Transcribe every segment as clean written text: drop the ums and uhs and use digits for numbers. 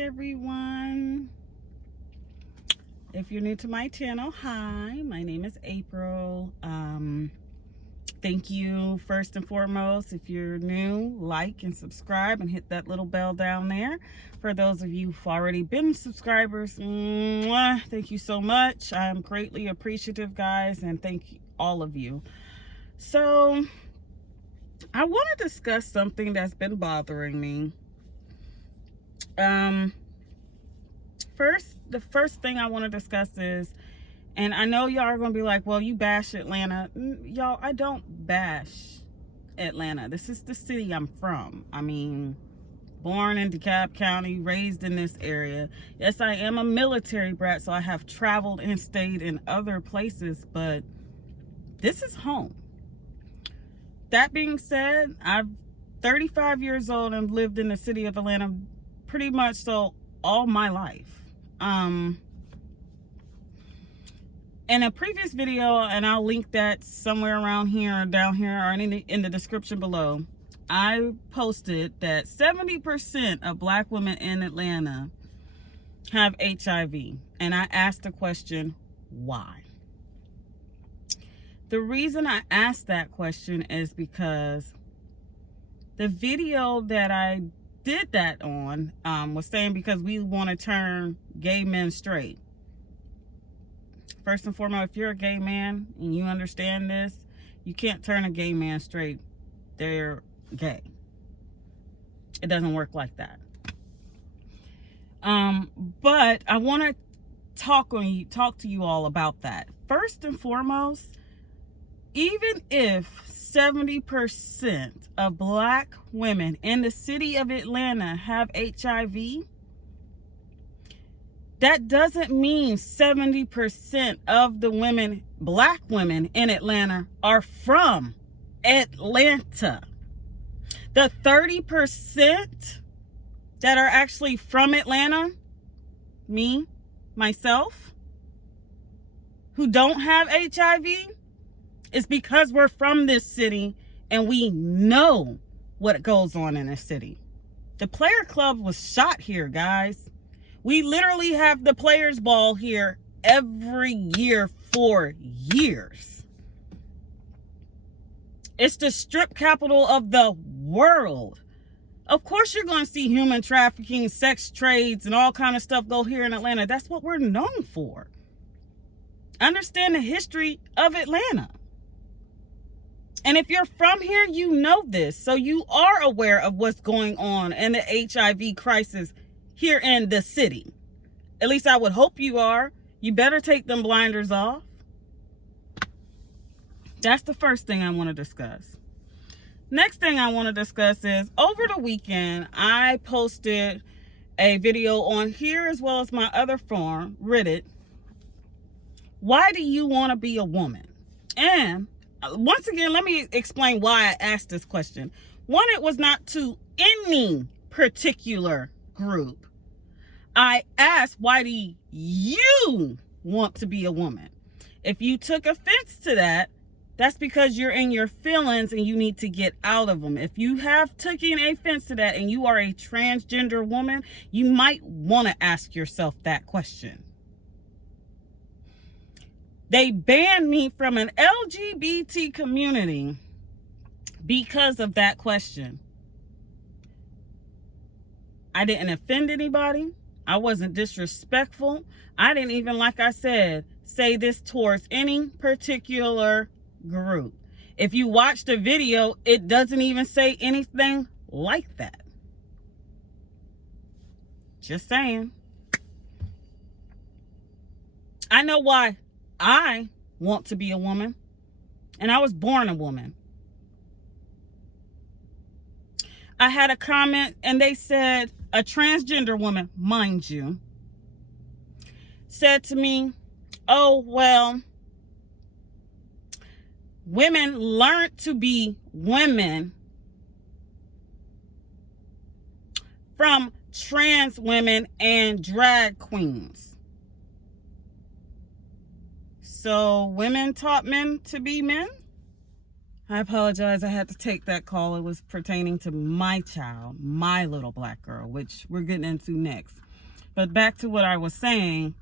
everyone. If you're new to my channel, hi, my name is April. Thank you first and foremost. If you're new, like and subscribe and hit that little bell down there. For those of you who've already been subscribers, thank you so much. I'm greatly appreciative, guys, and thank you, all of you. So I want to discuss something that's been bothering me. The first thing I want to discuss is, and I know y'all are going to be like, well, you bash Atlanta. Y'all, I don't bash Atlanta. This is the city I'm from. I mean, born in DeKalb County, raised in this area. Yes, I am a military brat, so I have traveled and stayed in other places, but this is home. That being said, I'm 35 years old and lived in the city of Atlanta pretty much so all my life. In a previous video, and I'll link that somewhere around here or down here or in the description below, I posted that 70% of black women in Atlanta have HIV, and I asked the question, why? The reason I asked that question is because the video that I did that on was saying because we want to turn gay men straight. First and foremost, if you're a gay man and you understand this, you can't turn a gay man straight. They're gay. It doesn't work like that. But I want to talk to you all about that. First and foremost, even if 70% of black women in the city of Atlanta have HIV, that doesn't mean 70% of the women, black women in Atlanta, are from Atlanta. The 30% that are actually from Atlanta, me, myself, who don't have HIV, is because we're from this city and we know what goes on in this city. The player club was shot here, guys. We literally have the players ball here every year for years. It's the strip capital of the world. Of course you're going to see human trafficking, sex trades, and all kind of stuff go here in Atlanta. That's what we're known for. Understand the history of Atlanta. And if you're from here, you know this. So you are aware of what's going on in the HIV crisis here in the city. At least I would hope you are. You better take them blinders off. That's the first thing I want to discuss. Next thing I want to discuss is, over the weekend, I posted a video on here as well as my other forum, Reddit. Why do you want to be a woman? And once again, let me explain why I asked this question. One, it was not to any particular group. I asked, why do you want to be a woman? If you took offense to that, that's because you're in your feelings and you need to get out of them. If you have taken offense to that and you are a transgender woman, you might want to ask yourself that question. They banned me from an LGBT community because of that question. I didn't offend anybody. I wasn't disrespectful. I didn't even, like I said, say this towards any particular group. If you watch the video, it doesn't even say anything like that. Just saying. I know why I want to be a woman, and I was born a woman. I had a comment and they said, a transgender woman, mind you, said to me, oh, well, women learned to be women from trans women and drag queens. So women taught men to be men? I apologize. I had to take that call. It was pertaining to my child, my little black girl, which we're getting into next. But back to what I was saying,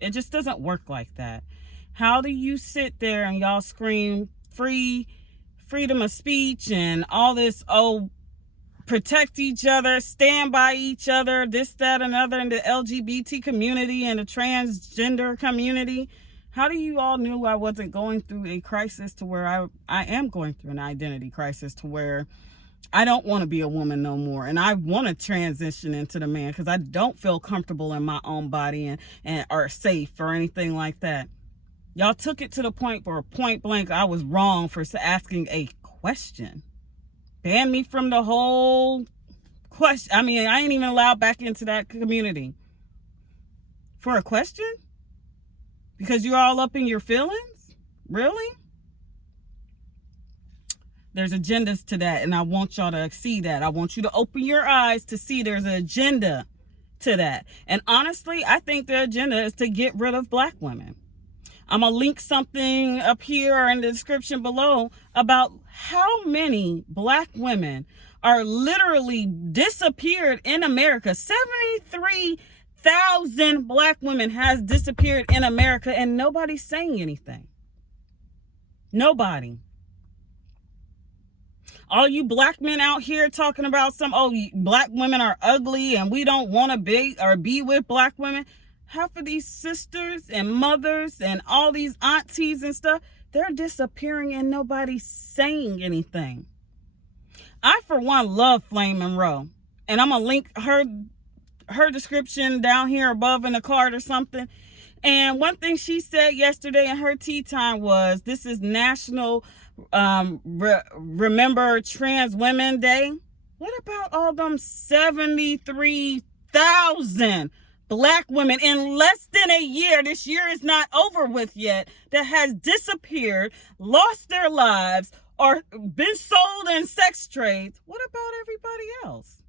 it just doesn't work like that. How do you sit there and y'all scream freedom of speech and all this, oh, protect each other, stand by each other, this, that, and other, in the LGBT community and the transgender community? How do you all knew I wasn't going through a crisis to where I am going through an identity crisis to where I don't want to be a woman no more, and I want to transition into the man because I don't feel comfortable in my own body and or safe or anything like that? Y'all took it to the point where point blank I was wrong for asking a question. Banned me from the whole question. I mean, I ain't even allowed back into that community for a question because you're all up in your feelings. Really? There's agendas to that, and I want y'all to see that. I want you to open your eyes to see there's an agenda to that. And honestly, I think the agenda is to get rid of black women. I'm going to link something up here or in the description below about how many black women are literally disappeared in America. 73,000 black women has disappeared in America, and nobody's saying anything. Nobody. All you black men out here talking about black women are ugly and we don't want to be with black women. Half of these sisters and mothers and all these aunties and stuff, they're disappearing and nobody's saying anything. I, for one, love Flame Monroe. And I'm going to link her description down here above in the card or something. And one thing she said yesterday in her tea time was, this is National Remember Trans Women Day. What about all them 73,000 black women in less than a year? This year is not over with yet, that has disappeared, lost their lives, or been sold in sex trades. What about everybody else?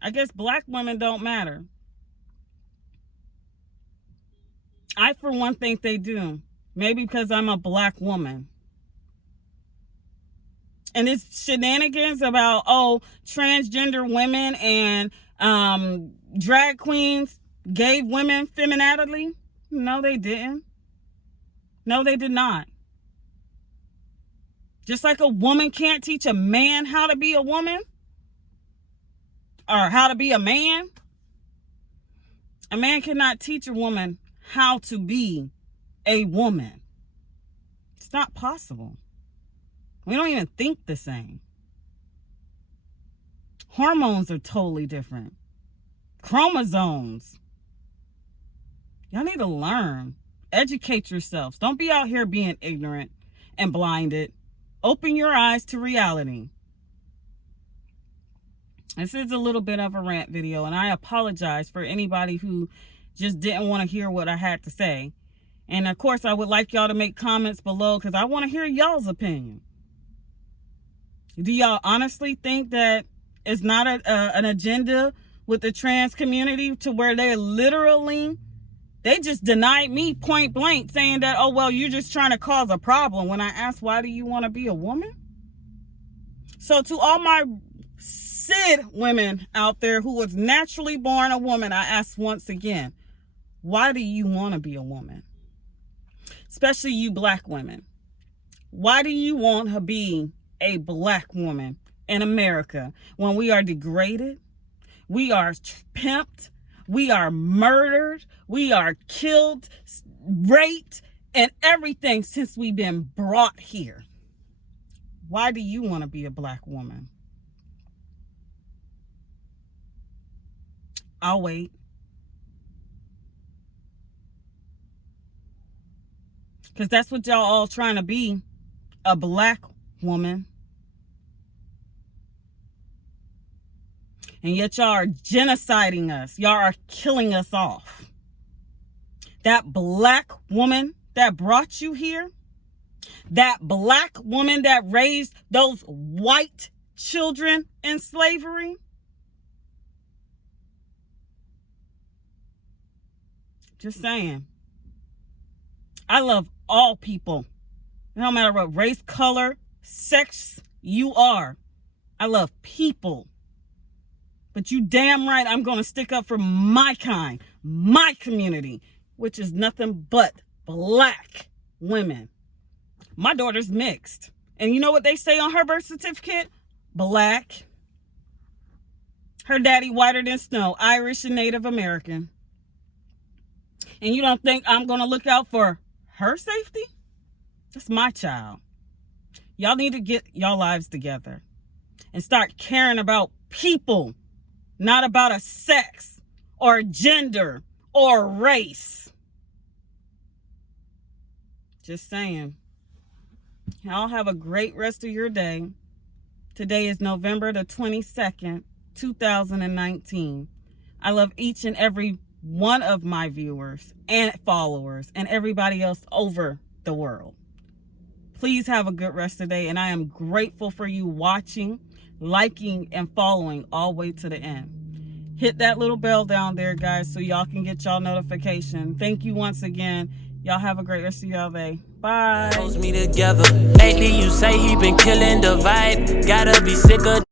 I guess black women don't matter. I, for one, think they do. Maybe because I'm a black woman. And it's shenanigans about, transgender women and drag queens gave women femininity. No, they didn't. No, they did not. Just like a woman can't teach a man how to be a woman or how to be a man, a man cannot teach a woman how to be a woman. It's not possible. We don't even think the same. Hormones are totally different. Chromosomes. Y'all need to learn. Educate yourselves. Don't be out here being ignorant and blinded. Open your eyes to reality. This is a little bit of a rant video, and I apologize for anybody who just didn't want to hear what I had to say. And of course, I would like y'all to make comments below because I want to hear y'all's opinion. Do y'all honestly think that it's not an agenda with the trans community to where they just denied me point blank, saying that, you're just trying to cause a problem, when I asked, why do you want to be a woman? So to all my cis women out there who was naturally born a woman, I ask once again, why do you want to be a woman? Especially you black women. Why do you want to be a black woman in America when we are degraded, we are pimped, we are murdered, we are killed, raped, and everything since we've been brought here? Why do you want to be a black woman? I'll wait. Because that's what y'all all trying to be, a black woman. And yet y'all are genociding us. Y'all are killing us off. That black woman that brought you here, that black woman that raised those white children in slavery, just saying. I love all people. No matter what race, color, sex you are. I love people. But But you damn right I'm going to stick up for my kind, my community, which is nothing but black women. My daughter's mixed. And you know what they say on her birth certificate? Black. Her daddy whiter than snow, Irish and Native American. And you don't think I'm going to look out for her safety? That's my child. Y'all need to get y'all lives together and start caring about people, not about a sex or a gender or a race. Just saying. Y'all have a great rest of your day. Today is November the 22nd, 2019. I love each and every one of my viewers and followers and everybody else over the world. Please have a good rest of the day, and I am grateful for you watching, liking, and following all the way to the end. Hit that little bell down there, guys, so y'all can get y'all notification. Thank you once again. Y'all have a great rest of y'all day. Bye. Holds me together. Lately you say he been killing the vibe. Gotta be sick of